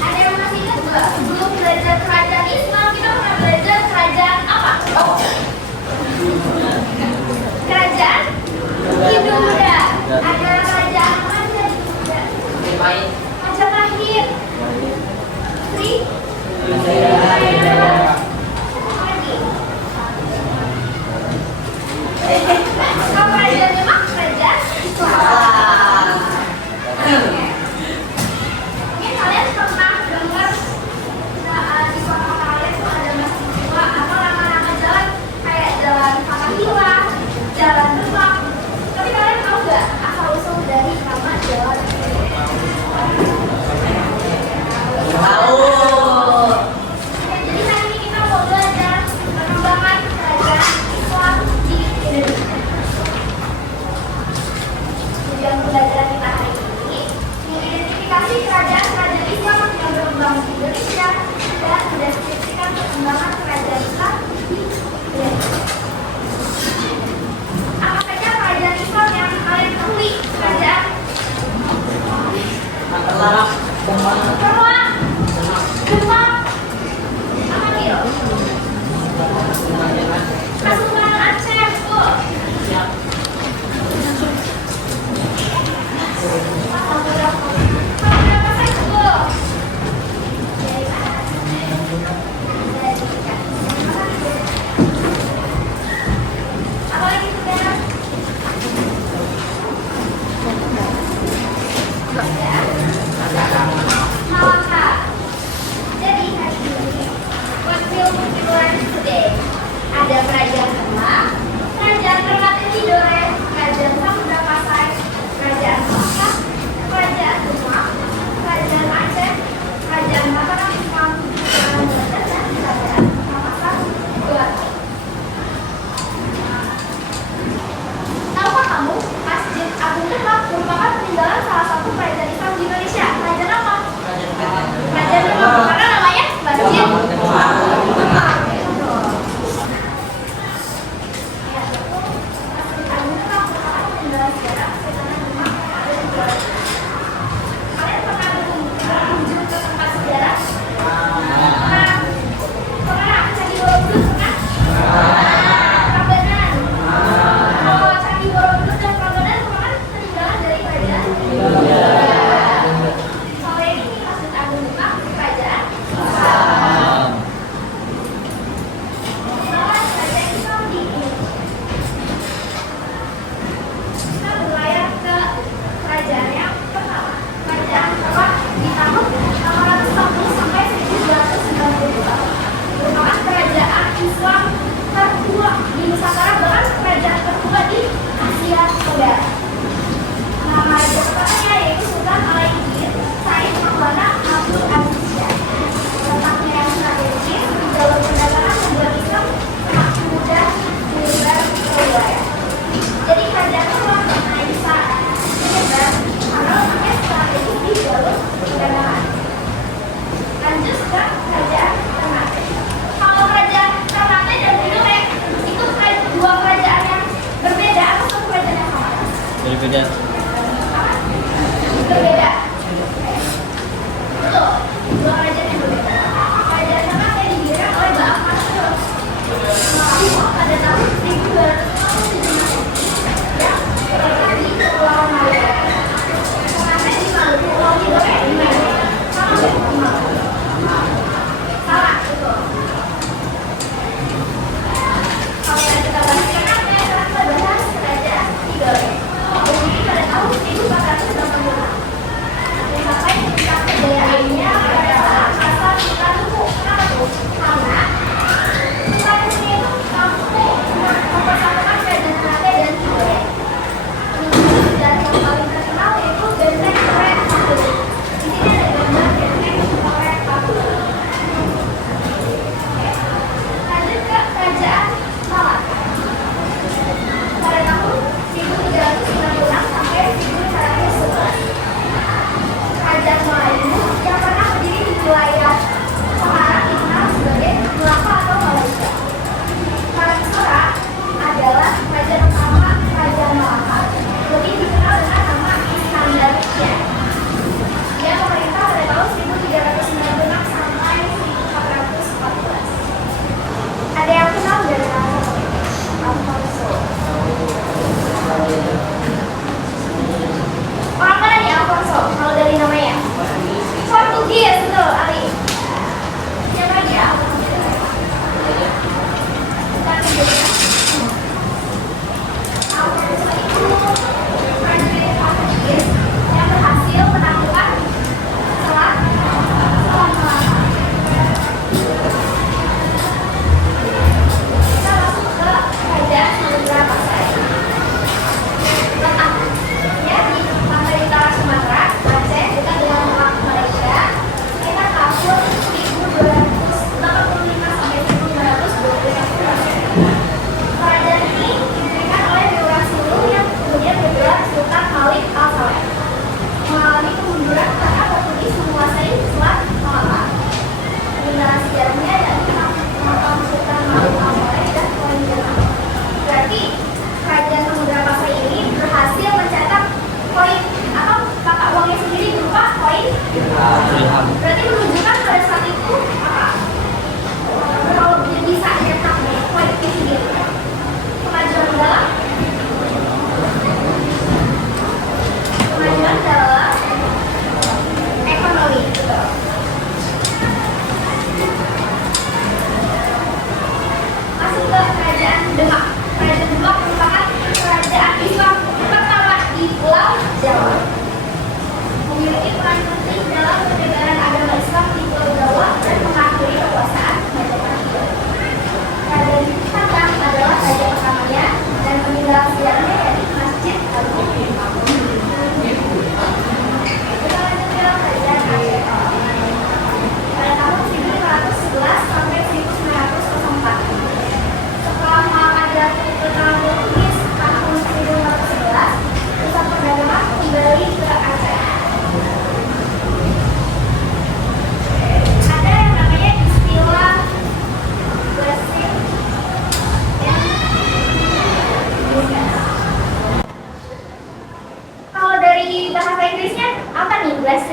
Ada yang masih ingat nggak? Sebelum belajar kerajaan Islam, kita pernah belajar kerajaan apa? Kerajaan Hindu Buddha. Ada kerajaan apa aja di Buddha? Majapahit. Sri. Kalau kerajaan Demak, kerajaan Islam. Mungkin kalian pernah dengar di kota kalian tuh ada masjid tua atau nama-nama jalan kayak jalan Fatahillah, jalan Demak. Tapi kalian tahu nggak asal usul dari nama jalan? Tahu. Oke, jadi hari ini kita mau belajar perkembangan kerajaan Islam di Indonesia. Tujuan pembelajaran kita hari ini mengidentifikasi kerajaan-kerajaan Islam yang berkembang di Indonesia dan mendeskripsikan perkembangan kerajaan Islam di Indonesia. Apa saja kerajaan Islam yang kalian ketahui? Kerajaan Mataram, Demak, Demak, apa nih? Kasunanan Aceh, oh. Ada kerajaan Demak, kerajaan Ternate Tidore, kerajaan Samudra Pasai, kerajaan Makassar, kerajaan Demak, kerajaan Aceh, kerajaan Mataram Islam, kerajaan Banten, dan kerajaan Makassar Batu. Tahukah kamu, Masjid Agung Demak merupakan peninggalan salah satu kerajaan Islam di Indonesia? Kerajaan apa? Kerajaan Demak, karena namanya Masjid Demak.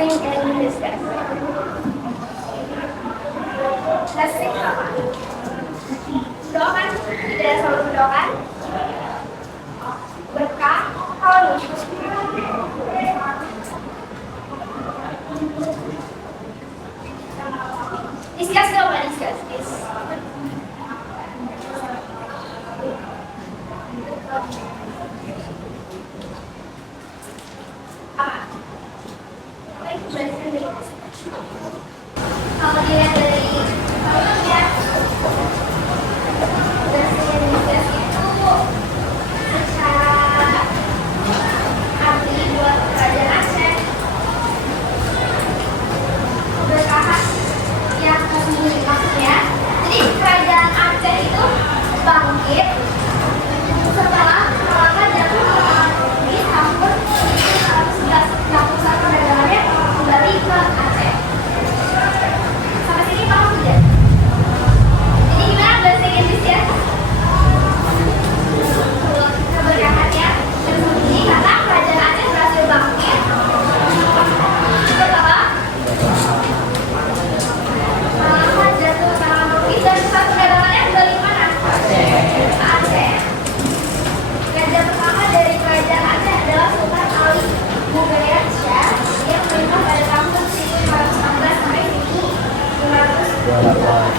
discuss. Let's think about it. Doakan, tidak selalu mendoakan berkah. Kalau discuss dong, discuss. Kalau dilihat dari ya, Presiden Indonesia itu secara arti buat kerajaan Aceh keberkahan yang tersembunyi maksudnya. Jadi kerajaan Aceh itu bangkit setelah Malaka jatuh di tahun 1961 perdagangannya kembali ke Aceh. Sampai sini paham tidak? Jadi gimana bahasa Inggris ya? Keberkahannya tersembunyi karena kerajaan Aceh berhasil bangkit setelah Malaka jatuh ke tangan Portugis dan pusat perdagangannya kembali ke mana? Aceh. Raja pertama dari kerajaan Aceh adalah Sultan Ali Mubarak Shah yang memerintah pada tahun 1514 sampai 1528.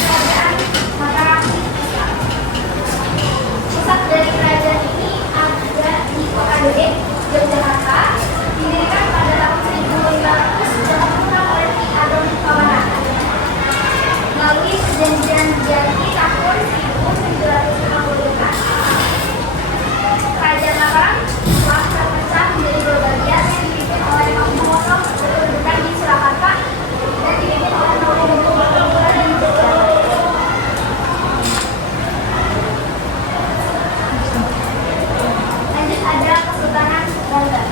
Kerajaan Mataram Islam. Pusat dari kerajaan ini ada di Kota Gede, Yogyakarta, didirikan pada tahun 1526 oleh Ki Ageng Pamanah. Melalui perjanjian Janji tahun 1755, Kerajaan Mataram telah terpecah menjadi dua bagian yang dipimpin oleh Kampung Motong berkedudukan di Surakarta dan dipimpin oleh Kampung Berkedudukan di Yogyakarta. Lanjut ada Kesultanan Banten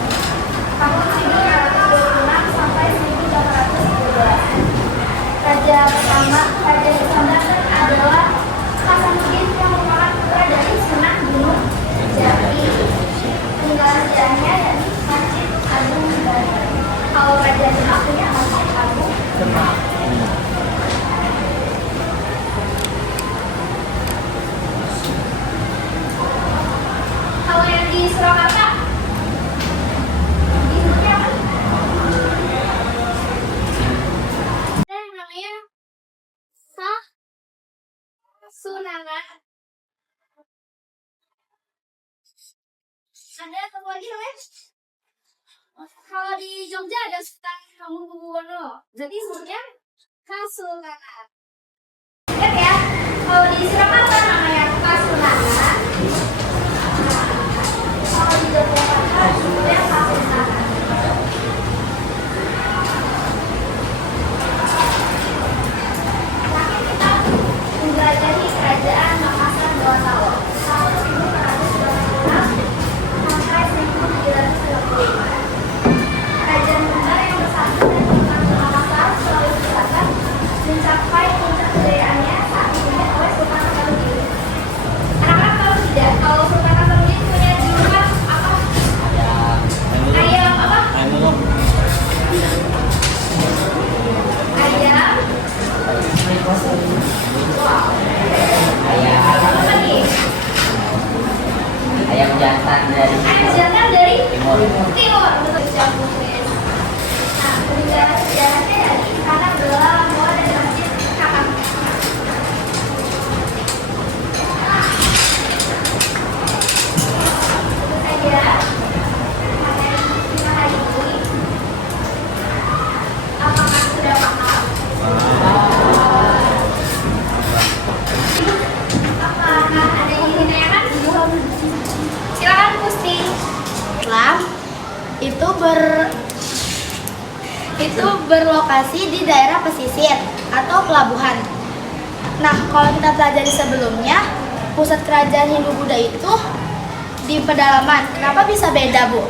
tahun 1526 sampai 1813. Raja pertama Kerajaan Banten adalah Hasanuddin yang merupakan putra dari Sunan Gunung Jati. Peninggalan sejarahnya yakni Masjid Agung Banten. Kalau Kerajaan Demak punya Masjid Agung Demak. Kalau yang di Surakarta disebutnya apa? Yang namanya Sunangan. Ada satu lagi namanya. Kalau di Jogja ada Sultan Hamengkubuwono. Jadi sebutnya Kasunangan. Ingat ya, kalau di Surakarta namanya Kasunangan. Kalau di Yogyakarta sebutnya Kasunangan. Terakhir kita menjelajahi kerajaan Makassar bawah tahun 1426 sampai 1935. Kerajaan Sunda yang bersatu dan tinggal di Makassar, Sulawesi Selatan, mencapai puncak kejayaannya saat dipimpin oleh Sultan Hasanuddin. Anak-anak tahu tidak kalau Sultan Hasanuddin punya julukan apa? Ayam apa? Ayam. Wow. Apa lagi? Ayam jantan dari Ayam jantan dari timur. Timur. Betul jagung. Nah, peninggalan sejarahnya dari Istana Bela, Goa, dan Masjid Kakak. Tentu saja materi kita hari ini. Apakah sudah paham? Apakah ada yang ingin ditanyakan? Silakan Gusti. Islam itu berlokasi di daerah pesisir atau pelabuhan. Nah, kalau kita pelajari sebelumnya, pusat kerajaan Hindu-Buddha itu di pedalaman. Kenapa bisa beda, Bu?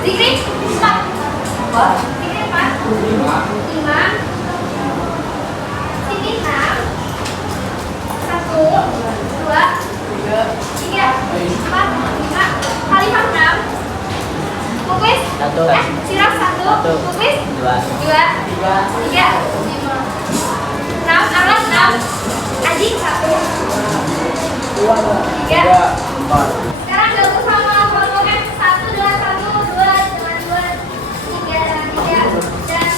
Zikri 4. Zikri 4. 5. Siti 6. 1, 2, 3, 4, 5. Khalifah 6. Muklis? 1. Sirah 1. Muklis? 2. 2, 3, 6. Arlan 6. Aji 1. 3. 4. Sekarang gabung sama kelompoknya 1 dengan 1, 2 dengan 2, 3 dengan 3, dan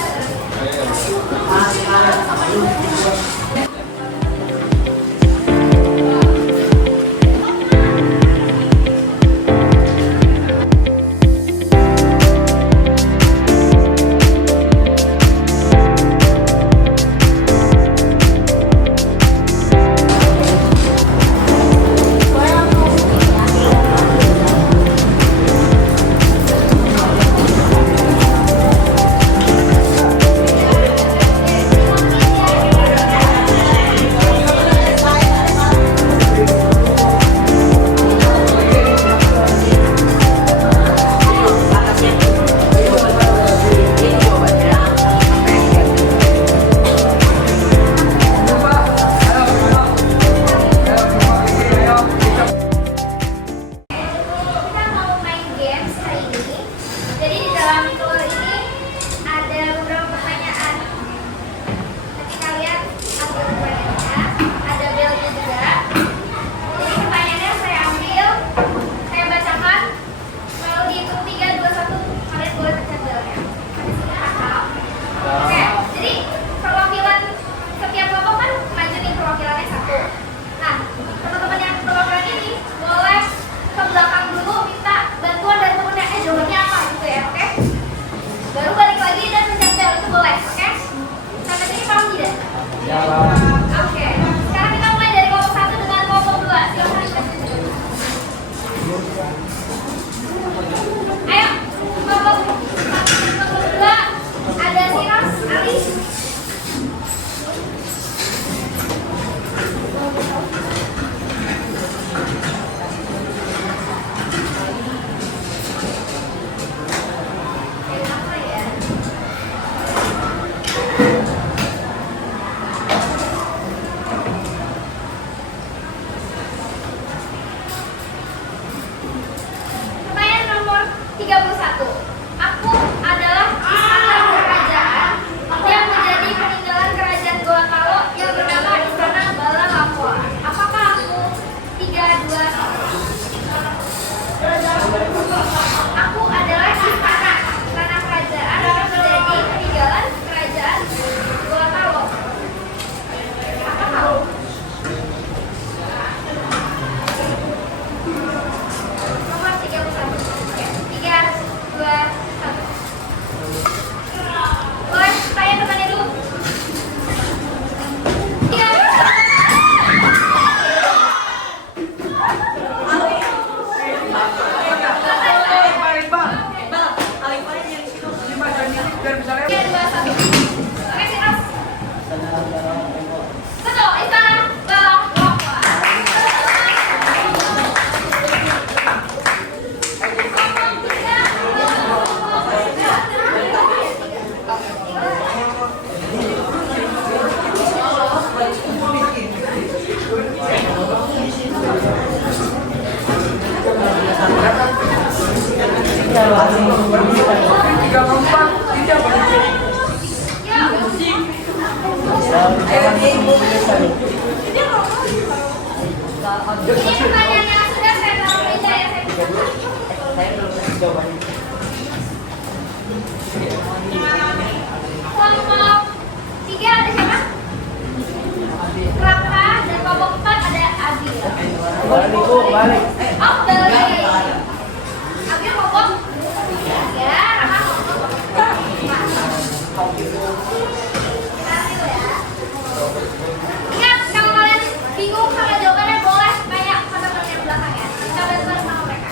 kita mau main games hari ini. Jadi di dalam telur ini ada beberapa pertanyaan. Nanti kalian ambil pertanyaannya, ada belnya juga. Jadi pertanyaannya saya ambil, saya bacakan. Kalau dihitung 3, 2, 1, kalian boleh pencet belnya. Sampai sini paham? Oke, jadi perwakilan setiap kelompok kan maju nih perwakilannya 1. Nah, teman-teman yang perwakilan ini boleh ke belakang dulu minta bantuan dari temennya, jawabannya apa gitu ya, oke? Baru balik lagi dan pencet bel, itu boleh, oke? Sampai sini paham tidak? Ya, Pak. Oke, sekarang kita mulai dari kelompok 1 dengan kelompok 2. Silakan. Ayo, kelompok 2 ada Siras, Ali. Apa ya? Pertanyaan nomor 31. Aku adalah istana kerajaan yang menjadi peninggalan kerajaan Gorontalo yang bernama Istana Bala Lampor. Apakah aku? 3, 2, 1. Aku adalah istana kerajaan yang menjadi peninggalan kerajaan Gorontalo. Apa kau? Nomor 31. Oke, 3, 2, 1. Boleh tanya temannya dulu. 3. Tiga, dua, satu. Oke, Siras. Betul, istana Bala Lampor. Ini pertanyaan yang sudah saya taruh meja ya, saya bisa. Saya belum kasih jawabannya. Kelompok 3 ada siapa? Raka, dan kelompok 4 ada Abil. Balik, Bu, balik. Oh, balik. Abil kelompok 3, Raka kelompok 4. Kita ambil ya. Ingat, kalau kalian bingung sama jawabannya boleh tanya ke teman yang belakang ya. Kita bantuan sama mereka.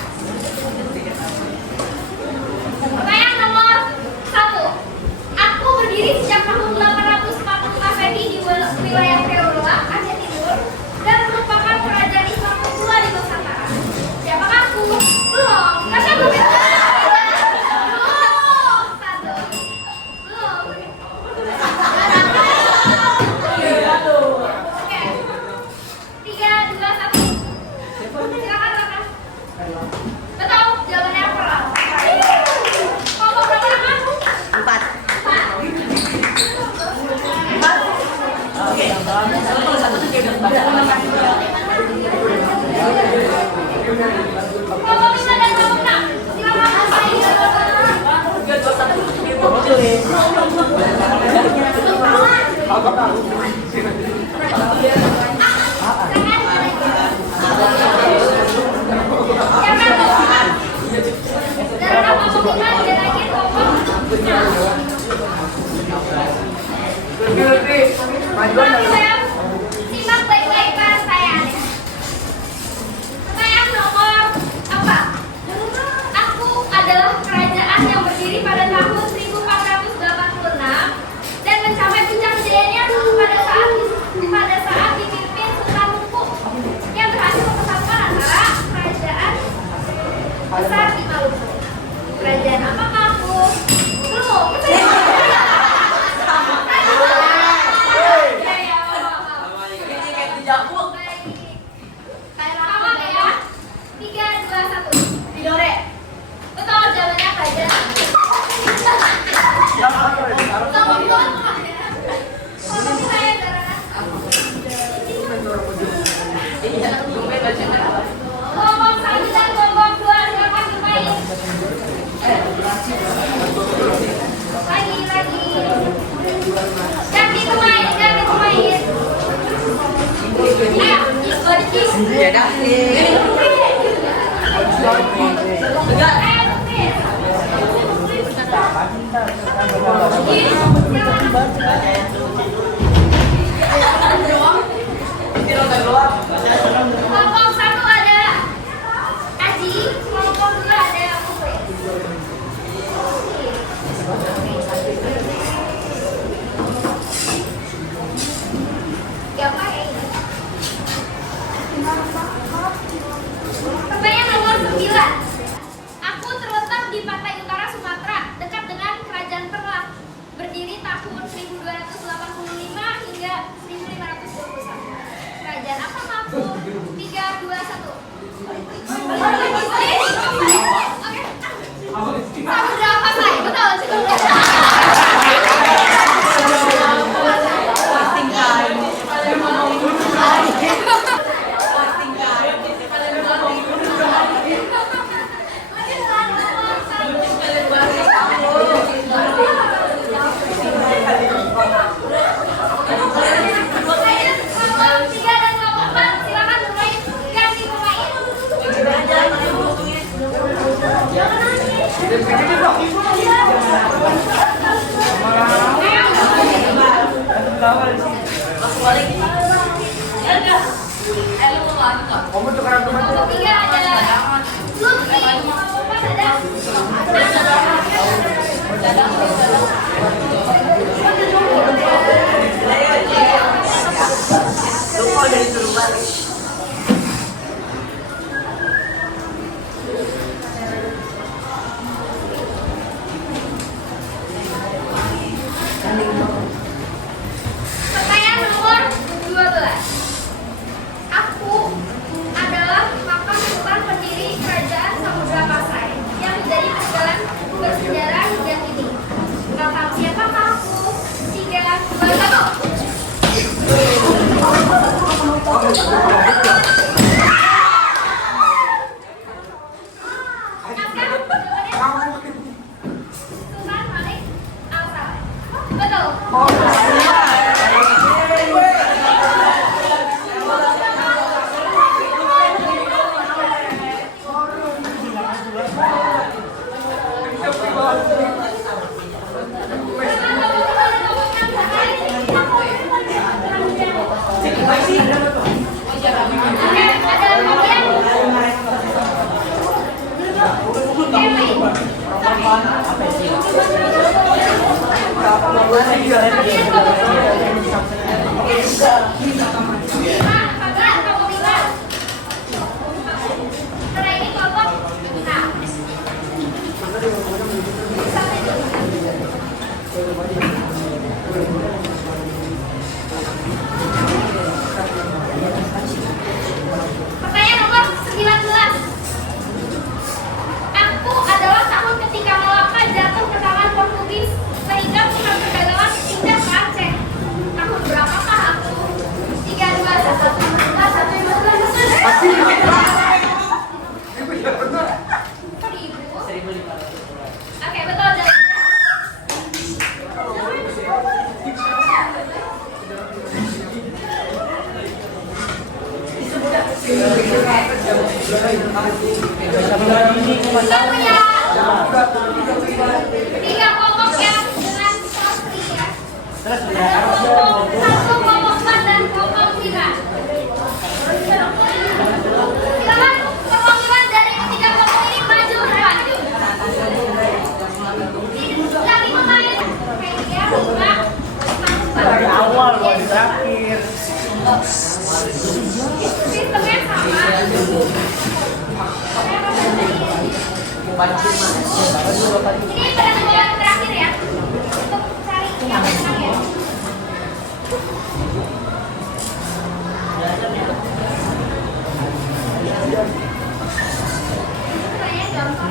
Jawabannya apa? Kelompok berapa nama? 4. Kelompok 5 dan kelompok 6. Silakan simak baik-baik para saya. Pertanyaan nomor apa? Aku adalah kerajaan yang berdiri pada tahun 1486 dan mencapai puncak kejayaannya pada saat dipimpin Sultan Mukuk yang berhasil mempersatukan antara kerajaan besar di Maluku. Kerajaan apakah aku? Belum. Awal ya. 3, 2, 1. Tidore. Betul, jawabannya kerajaan. Ngomong saya darah. Kelompok 1 dan kelompok 2 silakan bermain. Lagi. Ganti pemain. Ayo, ikut. Ya dah. Kelompok 1 ada Aji, kelompok 2 ada Mufri. Siapa ya ini? Pertanyaan nomor 9. Aku terletak di pantai utara Sumatera, dekat dengan Kerajaan Perlah. Berdiri tahun 1285 hingga 1521. Kerajaan apa aku? 3, 2, 1. Oke. Samudra Pasai, betul. Kelompok 3 dan kelompok 4 silakan bermain. Ganti pemain. Kelompok 3 ada Lutfi, kelompok 4 ada Pertanyaan nomor 12. Aku adalah makam sultan pendiri kerajaan Samudra Pasai yang menjadi peninggalan bersejarah hingga kini. Makam siapakah aku? 3, 2, 1. Sultan Malik Al-Saleh. Betul. Pertanyaan nomor 19. pancing mah. Bapak dulu bapak dulu. Ini pertemuan terakhir ya. Untuk cari yang menang ya. Pertanyaan gampang.